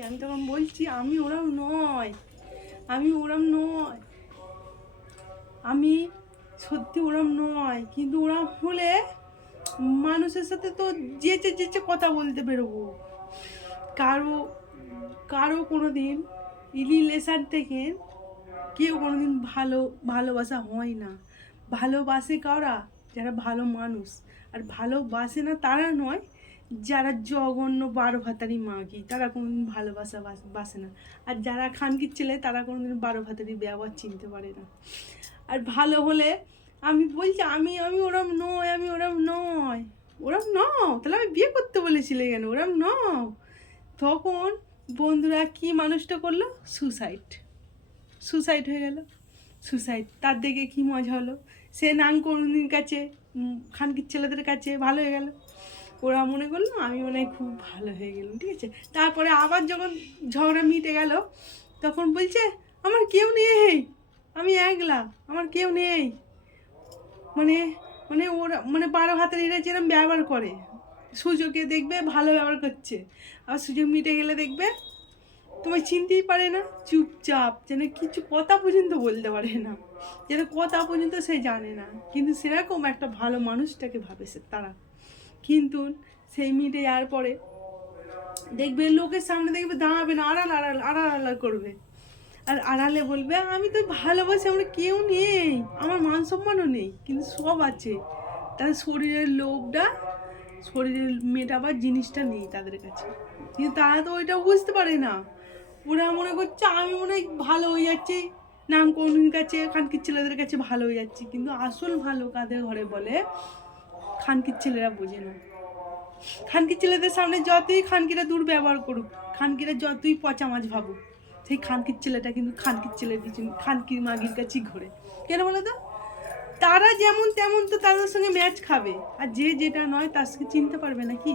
আমি তখন বলছি আমি ওরম নয়, আমি ওরম নয়, আমি সত্যি ওরম নয়, কিন্তু ওরম হলে মানুষের সাথে তো যেচে যেচে কথা বলতে বেরোবো। কারো কারো কোনো দিন রিলেশান থেকে কেউ কোনো দিন ভালোবাসা হয় না। ভালোবাসে কারা? যারা ভালো মানুষ। আর ভালোবাসে না তারা নয়, যারা জঘন্য 12 ভাতারি মাগি, তারা কোনোদিন ভালোবাসা বাসে না। আর যারা খানকির ছেলে তারা কোনোদিন 12 ভাতারি ব্যবহার চিনতে পারে না। আর ভালো হলে আমি বলছি আমি আমি ওরম নয়, আমি ওরম নয়। ওরম নও তাহলে আমি বিয়ে করতে বলেছিলে কেন? ওরম নও। তখন বন্ধুরা কি মানুষটা করলো? সুসাইড হয়ে গেল। সুসাইড, তার দেখে কি মজা হলো? সে নাং করুণীর কাছে, খানকির ছেলেদের কাছে ভালো হয়ে গেল। ওরা মনে করলো আমি মনে হয় খুব ভালো হয়ে গেলাম, ঠিক আছে। তারপরে আবার যখন ঝগড়া মিটে গেল তখন বলছে আমার কেউ নেই, আমি একলা, আমার কেউ নেই। মানে মানে ওরা মানে 12 হাতের এরা যেরকম ব্যবহার করে, সুযোগে দেখবে ভালো ব্যবহার করছে, আর সুযোগ মিটে গেলে দেখবে তোমায় চিনতেই পারে না, চুপচাপ, যেন কিছু কথা পর্যন্ত বলতে পারে না, যেন কথা পর্যন্ত সে জানে না। কিন্তু সেরকম একটা ভালো মানুষটাকে ভাবে সে তারা। কিন্তু সেই মিটে যাওয়ার পরে দেখবে লোকের সামনে দেখবে দাঁড়াবে না, আড়াল আড়াল আড়াল আড়াল করবে। আর আড়ালে বলবে আমি তো ভালোবাসি, আমার কেউ নেই, আমার মান সম্মানও নেই, কিন্তু সব আছে। তাদের শরীরের লোভটা, শরীরের মেটাবার জিনিসটা নেই তাদের কাছে। কিন্তু তারা তো ওইটাও বুঝতে পারে না। ওরা মনে করছে আমি মনে হয় ভালো হয়ে যাচ্ছি, নাম কনুর কাছে, খানকির ছেলেদের কাছে ভালো হয়ে যাচ্ছি। কিন্তু আসল ভালো কাদের ঘরে বলে? খানকির ছেলেরা বোঝে না। খানকির ছেলেদের সামনে যতই খানকিরা দুর্ব্যবহার করুক, খানকিরা যতই পচা মাছ ভাবুক, সেই খানকির ছেলেটা কিন্তু খানকির ছেলের পিছনে, খানকির মাগির কাছেই ঘোরে। কেন বলো তো? তারা যেমন তেমন তো তাদের সঙ্গে ম্যাচ খাবে, আর যে যেটা নয় তার সঙ্গে চিনতে পারবে নাকি?